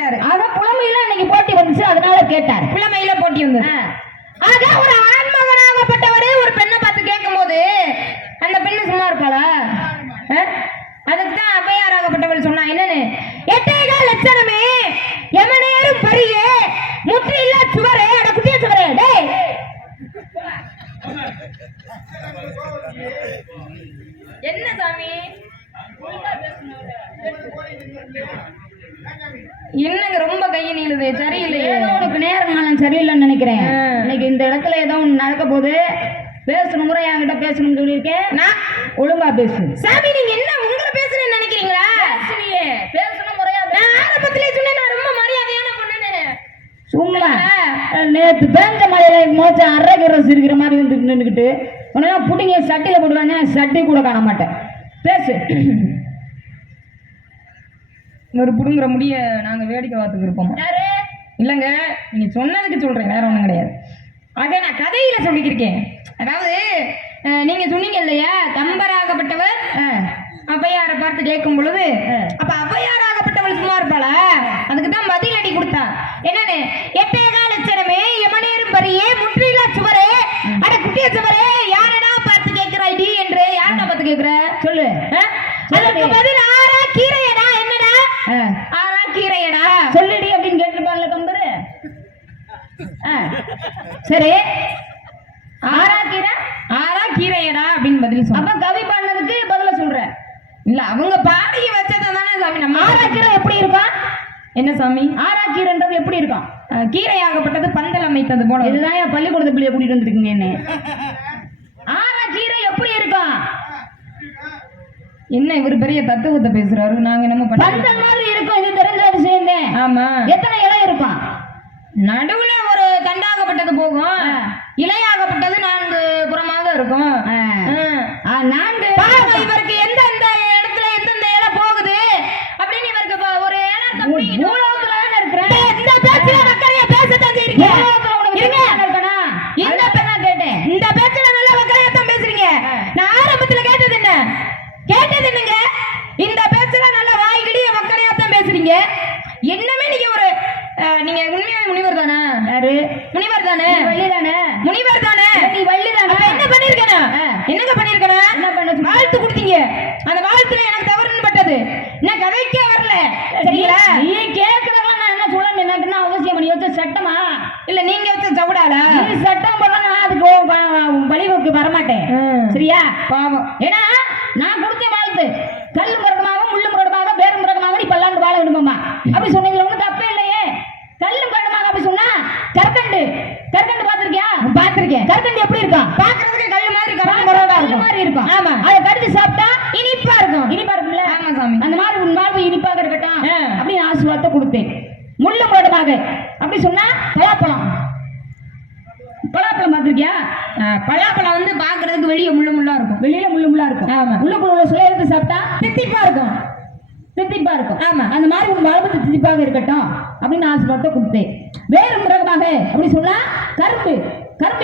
கேட்டாரு. ஆக புலமையில இன்னைக்கு போட்டி வந்துச்சு, அதனால கேட்டார். புலமையில போட்டி வந்து ஆக ஒரு ஆண்மகனாகப்பட்டவரு ஒரு பெண்ணை பார்த்து கேட்கும் போது அந்த பெண்ணு சும்மா இருப்பாளா? அதுக்கு தான் அவ்வையாராகப்பட்டவள் சொன்னா என்னன்னு, எட்டேகால் லட்சணமே எமனேரும் பரியே முற்று இல்ல சுவரே அட குட்டிய சுவரே. டேய் என்ன சாமி என்னங்க ரொம்ப கையை நீளுது, சரியில்லையே. உனக்கு நேரம் நான் சரியில்லைன்னு நினைக்கிறேன். இன்னைக்கு இந்த இடத்துல ஏதோ ஒன்று நடக்க போது, பேசணும் முறை என்கிட்ட பேசணும்னு சொல்லியிருக்கேன். நான் ஒழுங்கா பேசு. சாமி நீங்க என்ன உங்களை பேசுறேன்னு நினைக்கிறீங்களா? பேசணும் முறையா. நான் ஆரம்பத்திலே சொன்னேன், நான் ரொம்ப மரியாதையான பொண்ணுன்னு. சும்மா நேற்று பேஞ்ச மழையில மோச்ச அரைக்கிறஸ் இருக்கிற மாதிரி வந்து நின்றுக்கிட்டு உடனே புட்டிங்க சட்டியில் போடுவாங்க, சட்டி கூட காண மாட்டேன். பேசு. ஒரு புடுங்குற முடிய நாங்க வேடிக்கை பார்த்துக்கு இருப்போம். இல்லைங்க, நீங்க சொன்னதுக்கு சொல்றேன், வேற ஒன்றும் கிடையாது. ஆக நான் கதையில சொல்லிக்கிருக்கேன். அதாவது நீங்க சொன்னீங்க இல்லையா, கம்பராகப்பட்டவர் ஔவையாரை பார்த்து கேட்கும் பொழுது, அப்ப ஔவையாராகப்பட்டவள் சும்மா இருப்பாளா? அதுக்கு தான் பதில் அடி கொடுத்தா. என்னன்னு, எட்டேகால் லட்சணமே எமனேரும் பரியே முற்றிலா சுவரே அட குட்டிய சுவரே யாரடா பார்த்து கேட்கிறாய் டி என்று. யாரடா பார்த்து கேட்கிற சொல்லு. அதுக்கு பதில் ஆறா கீரையடா. என்னடா ஆறா கீரையடா சொல்லுடி அப்படின்னு கேட்டுருப்பாங்கல்ல கம்பரு. சரி, ஆறா கீரை ஆறா கீரையடா அப்படின்னு பதில் சொல்ல. அப்ப கவி பாடினதுக்கு பதில சொல்ற இல்ல, அவங்க பாடிய வச்சதை தானே சாமி. நம்ம ஆராக்கீரை எப்படி இருக்கும்? என்ன சாமி ஆராக்கீரைன்றது எப்படி இருக்கும்? கீரையாகப்பட்டது பந்தல் அமைத்தது போல. இதுதான் என் பள்ளிக்கூடத்து பிள்ளைய கூட்டிட்டு வந்துருக்கீங்க. என்ன ஆராக்கீரை எப்படி இருக்கும்? என்ன இவர் பெரிய தத்துவத்தை பேசுறாரு, நாங்க நம்ம பந்தல் மாதிரி இருக்கும். இது தெரிஞ்ச விஷயம் தான். ஆமா. எத்தனை இலை இருக்கும்? நடுவுல ஒரு தண்டாகப்பட்டது போகும், இலையாகப்பட்டது 4 புறமாக இருக்கும். 4 இவருக்கு எந்த இடத்துல எந்தெந்த இலை போகுது அப்படின்னு இவருக்கு ஒரு மூலத்துல இருக்கிறேன். இந்த பேச்சுல மக்களைய பேசத்தான் செய்றீங்க. இந்த கேட்டேன், இந்த பேச்சுல நல்லா மக்களையத்தான் பேசுறீங்க. நான் ஆரம்பத்துல கேட்டது என்னங்க, இந்த பேச்சுல நல்லா வாய்கிடிய மக்களையத்தான் பேசுறீங்க. என்னமே நீங்க ஒரு நீங்க உண்மையாவே முனிவர் தானே? யாரு முனிவர் தானே? வள்ளி தானே? முனிவர் தானே? நீ வள்ளி தானே? என்ன பண்ணிருக்கேன்? என்னங்க பண்ணிருக்கேன்? என்ன பண்ண? வாழ்த்து கொடுத்தீங்க. அந்த வாழ்த்துல எனக்கு தவறுன்னு பட்டது. நான் கதைக்கே வரல, சரிங்களா? நீ கேக்குறதா நான் என்ன சொல்ல நினைக்கிறேன்னா அவசியம். நீ வச்ச சட்டமா இல்ல நீங்க வச்ச சவுடாலா? நீ சட்டம் போட நான் அதுக்கு வழிவுக்கு வரமாட்டேன், சரியா? பாவம். ஏன்னா நான் கொடுத்த வாழ்த்து கல்லு முரகமாக முள்ளு முரகமாக வேறு முரகமாக நீ பல்லாண்டு வாழ விடுமாமா அப்படி சொன்னீங்க. ஒன்றும் தப்பே இல்லையே. கல்லு முரகமாக அப்படி சொன்னா கற்கண்டு பார்த்திருக்கியா? பார்த்திருக்கேன். கற்கண்டு எப்படி இருக்கும்? பாக்குறதுக்கு கல்லு மாதிரி கல்லு மாதிரி இருக்கும். ஆமா. அதை கடிச்சு சாப்பிட்டா இனிப்பா இருக்கும். இனிப்பா இருக்கும்ல? ஆமா சாமி. அந்த மாதிரி உன் வாழ்வு இனிப்பாக இருக்கட்டும் அப்படின்னு ஆசீர்வாதத்தை கொடுத்தேன். முள்ளு முரகமாக அப்படி சொன்னா பலாப்பழம் பார்த்திருக்கியா? பலாப்பழம் வந்து பாக்குறதுக்கு வெளியே முள்ளா இருக்கும், வெளியில முள்ளா இருக்கும். ஆமா. உள்ளுக்குள்ள சுய எடுத்து சாப்பிட்டா தித்திப்பா இருக்கும். ஆமா. அந்த மாதிரி உன் வாழ்வு தித்திப்பாக இருக்கட்டும் அப்படின்னு ஆசீர்வாதத்தை கொடுத்தேன். வேறு முரகமாக அப்படி சொன்னா கரும்பு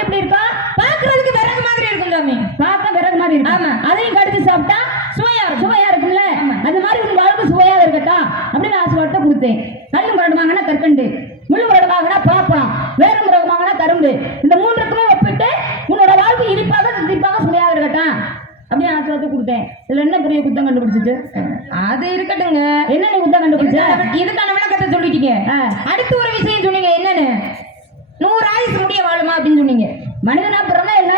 எப்படி இருக்கும்? பாக்குறதுக்கு விறகு மாதிரி இருக்கும் சாமி. பார்க்க விறகு மாதிரி இருக்கும். ஆமா. அதையும் கடிச்சு சாப்பிட்டா சுவையா இருக்கும்ல? அந்த மாதிரி உன் வாழ்வு சுவையாக இருக்கட்டும் அப்படின்னு ஆசீர்வாதத்தை கொடுத்தேன். கல்லு முரகமாகனா கற்கண்டு, முள்ளு முரகமாகனா பலாப்பழம், வேறு முரகமாகனா கரும்பு. இந்த 3க்குமே ஒப்பிட்டு உன்னோட வாழ்வு இனிப்பாக தித்திப்பாக சுவையாக இருக்கட்டும் அப்படின்னு ஆசீர்வாதத்தை கொடுத்தேன். இதுல என்ன பெரிய குத்தம் கண்டுபிடிச்சிட்டு? அது இருக்கட்டுங்க. என்ன நீ குத்தம் கண்டுபிடிச்ச? இதுக்கான விளக்கத்தை சொல்லிட்டீங்க. அடுத்து ஒரு விஷயம் சொன்னீங்க, என்னன்னு 100 ஆயுசு முடிய வாழுமா அப்படின்னு சொன்னீங்க. மனிதனா பிறந்தா எல்லா